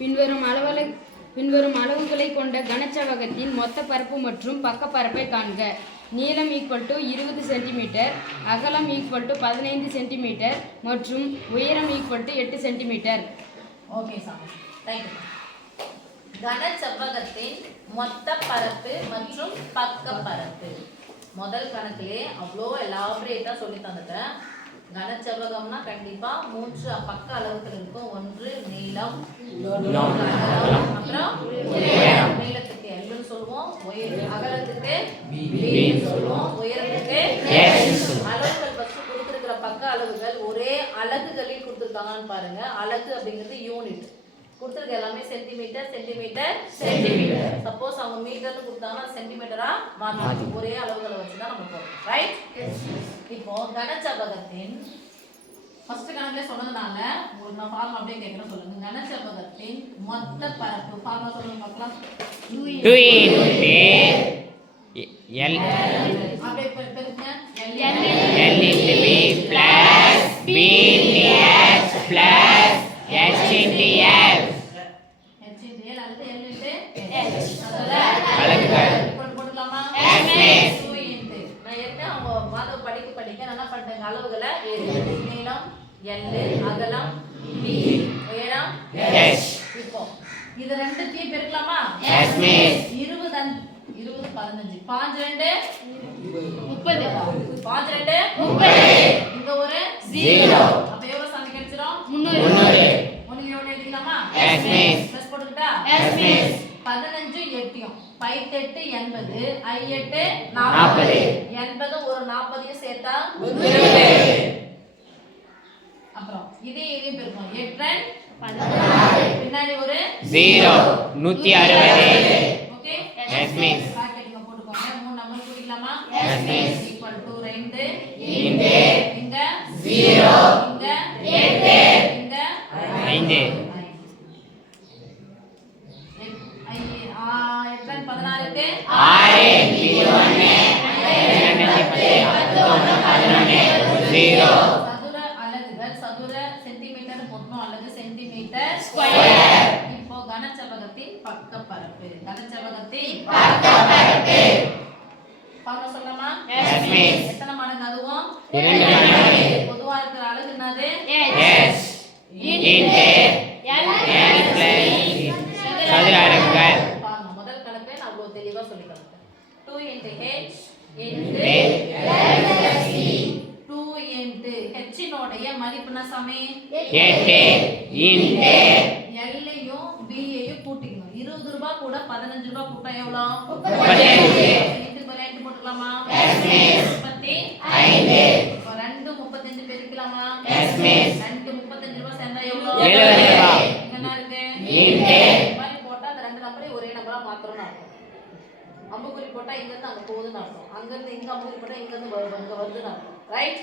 பின்வரும் அளவுகளை கொண்ட கனசெவ்வகத்தின் மொத்த பரப்பு மற்றும் பக்கப்பரப்பை காண்க. நீளம் = 20 சென்டிமீட்டர், அகலம் = 15 சென்டிமீட்டர் மற்றும் உயரம் = 8 சென்டிமீட்டர். Okay sir, right. கனசெவ்வகத்தின் மொத்த பரப்பு மற்றும் பக்கப்பரப்பு. முதல் கணக்கிலே அவ்வளோ எலாபரேட்டா சொல்லி தந்துட்டேன். கனசெவ்வகம்னா கண்டிப்பா 3 பக்க அளவுகள் இருக்கும். ஒன்று நீளம், அப்புறம் நீளத்துக்கு L சொல்லுவோம், அகலத்துக்கு B சொல்லுவோம், உயரத்துக்கு S. அளவுகள் ஃபர்ஸ்ட் கொடுத்திருக்கிற பக்க அளவுகள் ஒரே அலகுகளில் கொடுத்திருக்காங்கன்னு பாருங்க. அலகு அப்படிங்கிறது யூனிட். கொடுத்திருக்க எல்லாமே சென்டிமீட்டர் சென்டிமீட்டர் சென்டிமீட்டர். சப்போஸ் அவங்க மீட்டர்னு கொடுத்தாங்கன்னா சென்டிமீட்டரா மாத்தி ஒரே அளவுகளை வச்சு தான் நம்ம போறோம். ரைட்? இப்போ கனசெவ்வகத்தின் ஃபர்ஸ்ட் கணக்குல சொன்னதுனால உங்களுக்கு நான் ஃபார்முலா அப்படியே கேக்குறேன், சொல்லுங்க. கனசெவ்வகத்தின் மொத்த பரப்பு ஃபார்முலா சொல்லுங்க பார்க்கலாம். 2 L அப்படியே பெருக்குங்க. L into B plus B into S plus S into L. H into L அல்லது L into H. அலகுகள் போட்டுக்கலாமா? 2 into நான் ஏற்கனவே அவங்க மாத படிக்க நல்லா பண்ணிட்டேங்க. அளவுகளை நீளம் L, அகலம் B, உயரம் S. இப்போ இது ரெண்டுத்தையும் பெருக்கலாமா? Yes miss. 20 15 5 2 30 5 2 30. இங்க ஒரு 0. அப்ப எவ்வளவு சாமி கிடைச்சிரும்? 300. ஒண்ணுல எவ்வளவு எழுதிக்கலாமா? Yes miss. ப்ளஸ் போட்டுக்கிட்டா? Yes miss. 15 8 5 8 80 I 8 40. 80 ஒரு 40 சேர்த்தா 20. அப்புறம் இதையும் பெருக்கணும். 8 16. பின்னாடி ஒரு 0 160. ஓகே? Yes miss. பாக்கெட்ல போட்டுக்கோங்க. மூணு நம்பர் குறிக்கலாமா? Yes miss. = 2 இங்க இங்க 0 இங்க 8 இங்க 5 16க்கு 6 0 சதுர அலகுகள். சதுர சென்டிமீட்டர் போடணும் அல்லது சென்டிமீட்டர் ஸ்கொயர். இப்போ கனசெவ்வகத்தின் பக்கப்பரப்பு. கனசெவ்வகத்தின் பக்கப்பரப்பு ஃபார்முலா சொல்லலாமா? Yes miss. எத்தனை மடங்கு அதுவும்? 2 மடங்கு. பொதுவா இருக்கிற அலகு என்னது? S into L plus சதுர அலகுகள். பாருங்க, முதல் கணக்கை நான் அவ்வளவு தெளிவா சொல்லி கொடுத்தேன். 2 into H into L plus E. 2 into H னுடைய மதிப்பு என்ன சாமி? 8 into L யையும் B யையும் கூட்டிக்கணும். 20 ரூபாய் கூட 15 ரூபாய் கூட்டா எவ்வளவு? 35. இதுக்கு பதிலா என்ன போட்டுக்கலாமா? 35. இப்போ 2 35 பெருக்கலாமா? 2 35 ரூபாய் சேர்ந்தா எவ்வளவு? 70 ரூபாய். இங்க என்ன இருக்கு? into இந்த மாதிரி போட்டா அந்த ரெண்டு நம்பரையும் ஒரே நம்பரா மாத்தணும்னு அர்த்தம். அம்புக்குறி போட்டா இங்க இருந்து அங்க போகுதுன்னு அர்த்தம். அங்க இருந்து இங்க அம்புக்குறி போட்டா இங்க இருந்து இங்க வருதுன்னு அர்த்தம். ரைட்?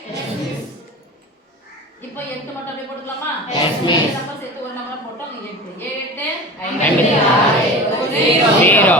இப்போ 8 மட்டும் அப்படியே போட்டுக்கலாமா? நம்பர் சேர்த்து ஒரு நம்பரா போட்டோம். 8 7 8 0